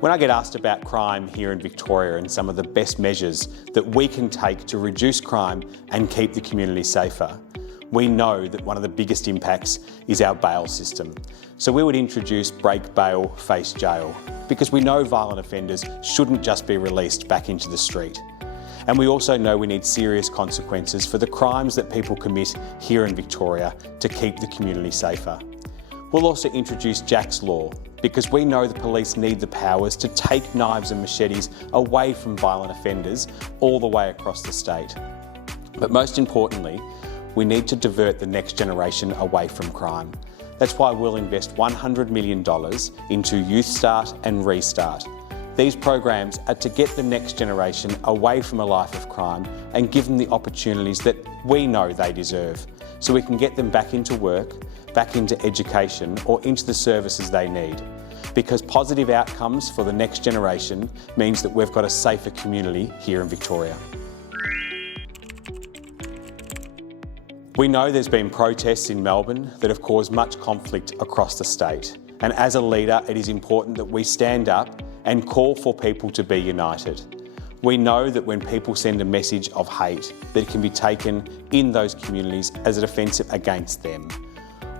When I get asked about crime here in Victoria and some of the best measures that we can take to reduce crime and keep the community safer, we know that one of the biggest impacts is our bail system. So we would introduce break bail, face jail, because we know violent offenders shouldn't just be released back into the street. And we also know we need serious consequences for the crimes that people commit here in Victoria to keep the community safer. We'll also introduce Jack's Law, because we know the police need the powers to take knives and machetes away from violent offenders all the way across the state. But most importantly, we need to divert the next generation away from crime. That's why we'll invest $100 million into Youth Start and Restart. These programs are to get the next generation away from a life of crime and give them the opportunities that we know they deserve, so we can get them back into work, back into education or into the services they need. Because positive outcomes for the next generation means that we've got a safer community here in Victoria. We know there's been protests in Melbourne that have caused much conflict across the state. And as a leader, it is important that we stand up and call for people to be united. We know that when people send a message of hate, that it can be taken in those communities as an offensive against them.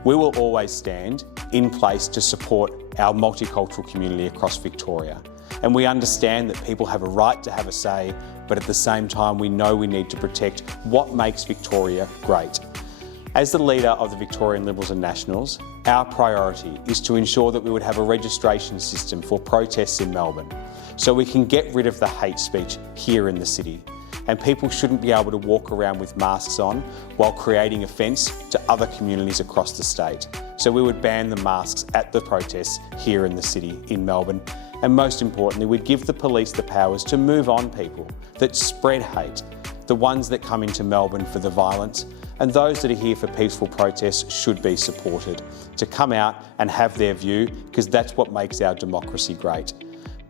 We will always stand in place to support our multicultural community across Victoria. And we understand that people have a right to have a say, but at the same time we know we need to protect what makes Victoria great. As the leader of the Victorian Liberals and Nationals, our priority is to ensure that we would have a registration system for protests in Melbourne, so we can get rid of the hate speech here in the city. And people shouldn't be able to walk around with masks on while creating offence to other communities across the state. So we would ban the masks at the protests here in the city in Melbourne. And most importantly, we'd give the police the powers to move on people that spread hate, the ones that come into Melbourne for the violence, and those that are here for peaceful protests should be supported to come out and have their view, because that's what makes our democracy great.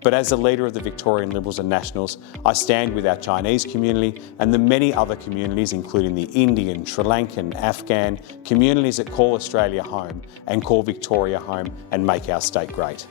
But as the leader of the Victorian Liberals and Nationals, I stand with our Chinese community and the many other communities, including the Indian, Sri Lankan, Afghan, communities that call Australia home and call Victoria home and make our state great.